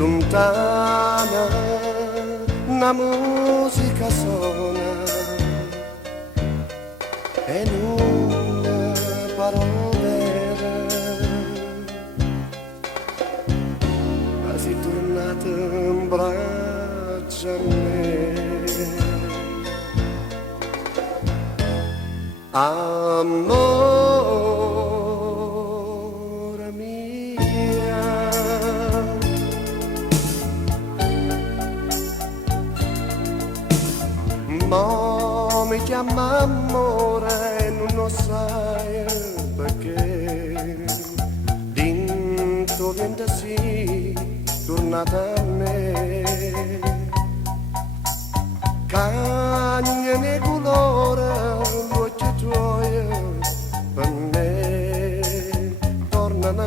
lontana una musica suona e non parole ma si tornata in braccia a me. Amore mia, mo mi chiama amore e non lo sai perché dentro viene sì tornata a me. Cagna ne colore voce tuoi per me tornano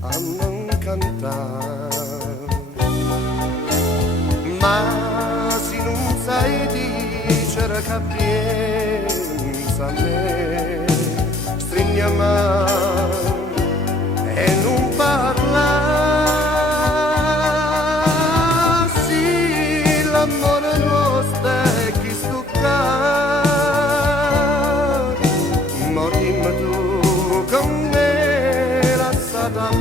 a non cantare, ma se non sai dicere che pensa a me stringi a mano e non parla. L'amore nostro è chi stucca, ma dimmi tu con me la stata